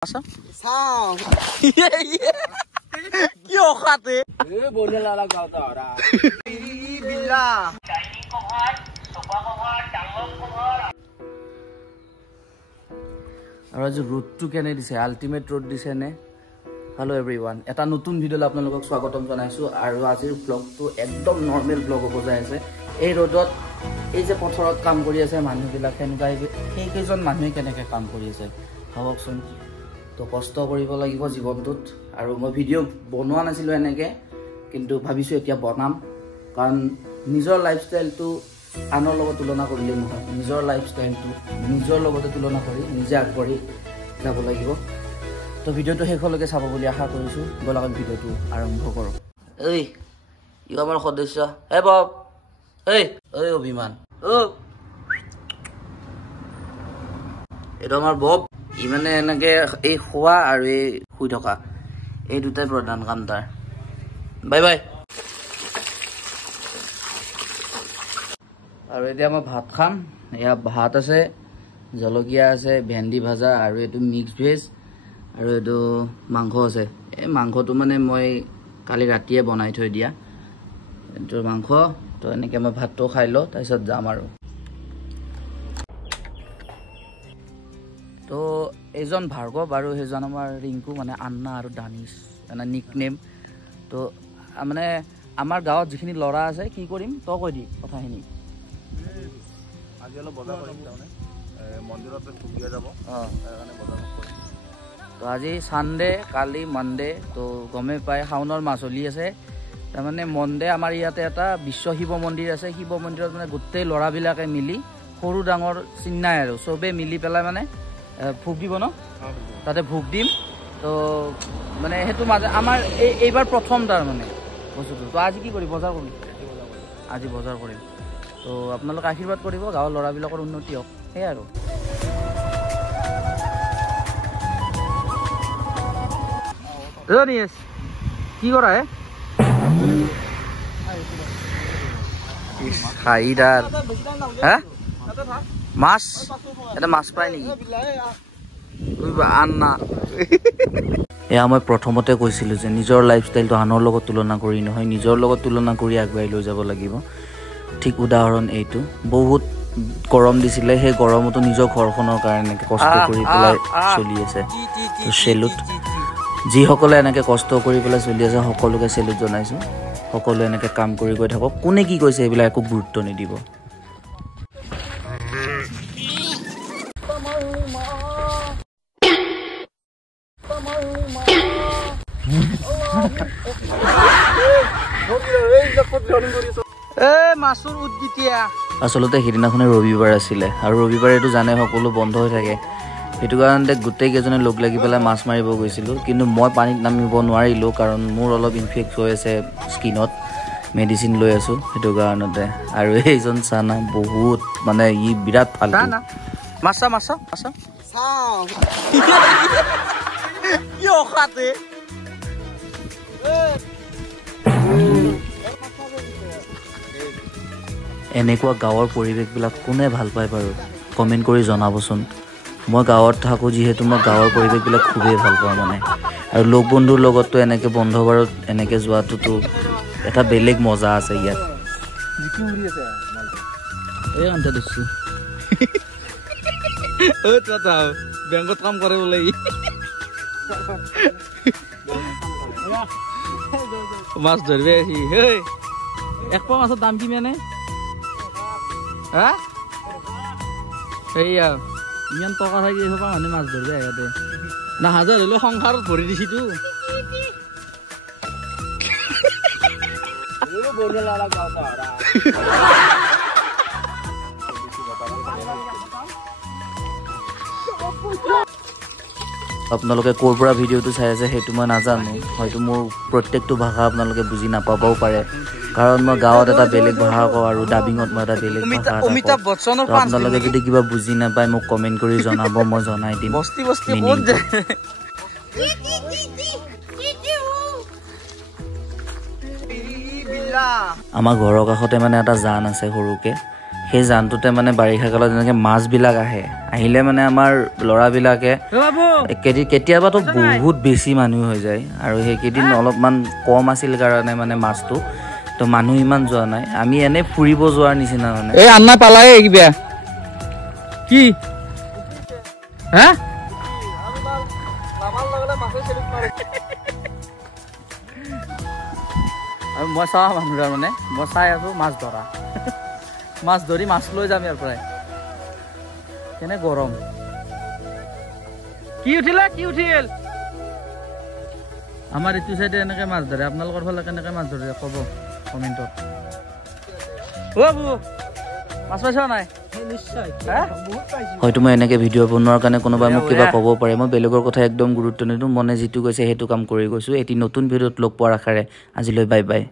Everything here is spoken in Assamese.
Sao? Kyo khate. Boleh lah kau tak ada. Bila. আৰু আজি ৰোডটো কেনে দিছে আল্টিমেট ৰোড দিছে নে হেল্ল' এভৰিৱান এটা নতুন ভিডিঅ'লৈ আপোনালোকক স্বাগতম জনাইছো আৰু আজিৰ ব্লগটো একদম নৰ্মেল ব্লগ হ'ব যায় আছে এই ৰোডত এই যে পথৰত কাম কৰি আছে মানুহবিলাক এনেকুৱা সেই কেইজন মানুহে কেনেকৈ কাম কৰি আছে ভাবকচোন তো কষ্ট কৰিব লাগিব জীৱনটোত আৰু মই ভিডিঅ' বনোৱা নাছিলোঁ এনেকৈ কিন্তু ভাবিছোঁ এতিয়া বনাম কাৰণ নিজৰ লাইফষ্টাইলটো আনৰ লগত তুলনা কৰিলে নহয় নিজৰ লাইফষ্টাইলটো নিজৰ লগতে তুলনা কৰি নিজে আগবাঢ়ি যাব লাগিব তো ভিডিঅ'টো শেষলৈকে চাব বুলি আশা কৰিছোঁ ব'লক ভিডিঅ'টো আৰম্ভ কৰোঁ এই ই আমাৰ সদস্য হে বাপ এই অভিমান এইটো আমাৰ বব ই মানে এনেকৈ এই খোৱা আৰু এই শুই থকা এই দুটাই প্ৰধান কাম তাৰ বাই বাই আৰু এতিয়া মই ভাত খাম এয়া ভাত আছে জলকীয়া আছে ভেন্দি ভাজা আৰু এইটো মিক্স ভেজ আৰু এইটো মাংস আছে এই মাংসটো মানে মই কালি ৰাতিয়ে বনাই থৈ দিয়া এইটো মাংস তো এনেকৈ মই ভাতটো খাই লওঁ তাৰপিছত যাম আৰু তো এইজন ভাৰ্গৱ আৰু সেইজন আমাৰ ৰিংকু মানে আন্না আৰু দানিছ এনে নিক নেম তো মানে আমাৰ গাঁৱত যিখিনি ল'ৰা আছে কি কৰিম তই কৈ দি কথাখিনি আজি অলপ বজাৰ কৰিম তাৰমানে মন্দিৰতে ফুৰিব যাব কাৰণে বজাৰ কৰিম তো আজি ছানডে কালি মানডে তো গমে পাই শাওনৰ মাহ চলি আছে তাৰমানে মনডে আমাৰ ইয়াতে এটা বিশ্ব শিৱ মন্দিৰ আছে শিৱ মন্দিৰত মানে গোটেই ল'ৰাবিলাকে মিলি সৰু ডাঙৰ চিন্নাই আৰু চবেই মিলি পেলাই মানে ভোগ দিব ন তাতে ভোগ দিম তো মানে সেইটো মাজে আমাৰ এইবাৰ প্ৰথম তাৰ মানে বস্তুটো তো আজি কি কৰিম বজাৰ কৰিম আজি বজাৰ কৰিম তো আপোনালোকে আশীৰ্বাদ কৰিব গাঁৱৰ ল'ৰাবিলাকৰ উন্নতি হওক সেয়াই আৰু কি কৰা হে খাইদাৰ হে মাছ এটা মাছ পায় নেকি আন্না এয়া মই প্ৰথমতে কৈছিলোঁ যে নিজৰ লাইফষ্টাইলটো আনৰ লগত তুলনা কৰি নহয় নিজৰ লগত তুলনা কৰি আগবাঢ়ি লৈ যাব লাগিব ঠিক উদাহৰণ এইটো বহুত গৰম দিছিলে সেই গৰমতো নিজৰ ঘৰখনৰ কাৰণে কষ্ট কৰি পেলাই চলি আছে চেলুট যিসকলে এনেকৈ কষ্ট কৰি পেলাই চলি আছে সকলোকে চেলুট জনাইছোঁ সকলোৱে এনেকৈ কাম কৰি গৈ থাকক কোনে কি কৈছে এইবিলাক একো গুৰুত্ব নিদিব আচলতে সেইদিনাখনে ৰবিবাৰ আছিলে আৰু ৰবিবাৰে এইটো জানে সকলো বন্ধ হৈ থাকে সেইটো কাৰণতে গোটেইকেইজনে লগ লাগি পেলাই মাছ মাৰিব গৈছিলোঁ কিন্তু মই পানীত নামিব নোৱাৰিলোঁ কাৰণ মোৰ অলপ ইনফেক্ট হৈ আছে স্কিনত মেডিচিন লৈ আছোঁ সেইটো কাৰণতে আৰু এইজন চানা বহুত মানে ই বিৰাট ভাল মাছা মাছা মাছা এনেকুৱা গাঁৱৰ পৰিৱেশবিলাক কোনে ভাল পায় বাৰু কমেণ্ট কৰি জনাবচোন মই গাঁৱত থাকোঁ যিহেতু মই গাঁৱৰ পৰিৱেশবিলাক খুবেই ভাল পাওঁ মানে আৰু লগ বন্ধুৰ লগততো এনেকৈ বন্ধ বাৰত এনেকৈ যোৱাটোতো এটা বেলেগ মজা আছে ইয়াত বেংকত কাম কৰে বোলে মাছ ধৰিব আহি এক পোৱা মাছৰ দাম কিমানে হা সেয়া ইমান টকা থাকি এইসোপা মানুহে মাছ ধৰিব ইয়াতে না হাজাৰ হলেও সংসাৰত ভৰি দিছিতো আপোনালোকে ক'ৰ পৰা ভিডিঅ'টো চাই আছে সেইটো মই নাজানো হয়তো মোৰ প্ৰত্যেকটো ভাষা আপোনালোকে বুজি নাপাবও পাৰে কাৰণ মই গাঁৱত এটা বেলেগ ভাষা কওঁ আৰু ডাবিঙত মই এটা বেলেগ ভাষা কওঁ আপোনালোকে যদি কিবা বুজি নাপায় মোক কমেণ্ট কৰি জনাব মই জনাই দিম আমাৰ ঘৰৰ কাষতে মানে এটা জান আছে সৰুকৈ সেই জানটোতে মানে বাৰিষা কালত যেনেকৈ মাছবিলাক আহিলে মানে আমাৰ ল'ৰাবিলাকে কেতিয়াবাতো বহুত বেছি মানুহ হৈ যায় আৰু সেইকেইদিন অলপমান কম আছিল কাৰণে মানে মাছটো তো মানুহ ইমান যোৱা নাই আমি এনেই ফুৰিব যোৱাৰ নিচিনা মানে এই আন্না পালাই কিবা কি হা আৰু মই চাওঁ মানুহৰ মানে মই চাই আছোঁ মাছ ধৰা মাছ ধৰি মাছ লৈ যাম ইয়াৰ পৰাই কেনে গৰম কি উঠিল আমাৰ এইটো চাইডে এনেকৈ মাছ ধৰে আপোনালোকৰ ফালে কেনেকৈ মাছ ধৰে ক'ব কমেণ্টত মাছ পাইছ নাই হয়তো মই এনেকৈ ভিডিঅ' বনোৱাৰ কাৰণে কোনোবাই মোক কিবা ক'ব পাৰে মই বেলেগৰ কথা একদম গুৰুত্ব নিদিওঁ মনে যিটো কৈছে সেইটো কাম কৰি গৈছোঁ এটি নতুন ভিডিঅ'ত লগ পোৱাৰ আশাৰে আজিলৈ বাই বাই